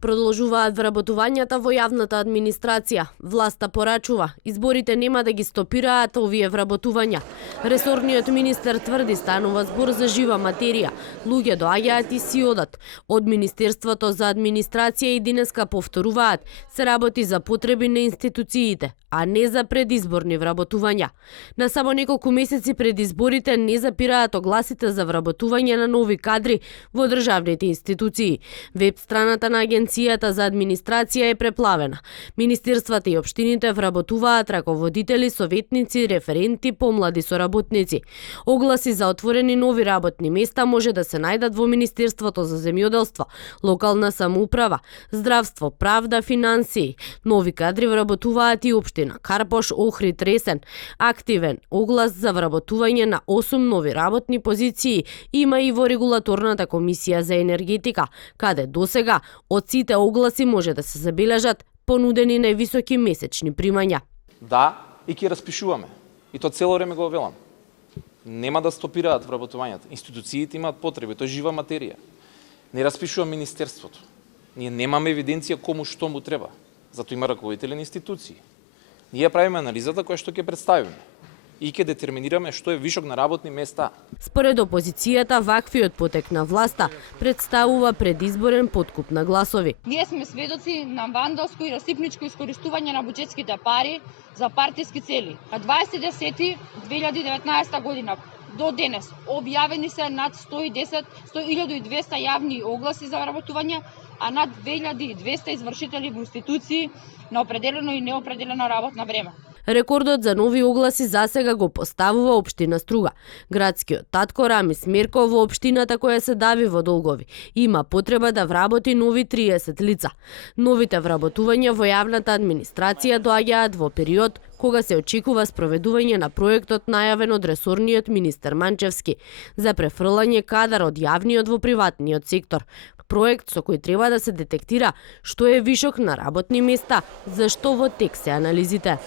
Продолжуваат вработувањата во јавната администрација. Власта порачува, изборите нема да ги стопираат овие вработувања. Ресорниот министер тврди станува збор за жива материја. Луѓе доаѓаат и си одат. Од Министерството за администрација и денеска повторуваат, се работи за потреби на институциите, а не за предизборни вработувања. На само неколку месеци пред изборите не запираат огласите за вработување на нови кадри во државните институции. Веб страната на Агенцијата за администрација е преплавена. Министерствата и општините вработуваат раководители, советници, референти, помлади соработници. Огласи за отворени нови работни места може да се најдат во Министерството за земјоделство, локална самоуправа, здравство, правда, финансии. Нови кадри вработуваат и општина Карпош, Охрид, Ресен. Активен оглас за вработување на 8 нови работни позиции има и во регулаторната комисија за енергетика, каде досега од сите огласи може да се забележат понудени највисоки месечни примања. Да, и ќе распишуваме. И то цело време го велам. Нема да стопираат вработувањата. Институциите имаат потреби, тоа е жива материја. Не распишува Министерството. Ние немаме евиденција кому што му треба. Зато има раководители на институции. Ние правиме анализата која што ќе представиме и ќе детерминираме што е вишок на работни места. Според опозицијата, ваквиот потек на власта представува предизборен подкуп на гласови. Ние сме сведоци на вандалско и расипничко искористување на буџетските пари за партиски цели. На 20.10.2019 година до денес објавени се над 1.200 јавни огласи за вработување, а над 2.200 извршители во институции на определено и неопределено работно време. Рекордот за нови огласи засега го поставува општина Струга. Градскиот татко Рамис Мерко во општината која се дави во долгови има потреба да вработи нови 30 лица. Новите вработувања во јавната администрација доаѓаат во период кога се очекува спроведување на проектот најавен од ресорниот министер Манчевски за префрлање кадар од јавниот во приватниот сектор. Проект со кој треба да се детектира што е вишок на работни места, зашто во тек се анализите.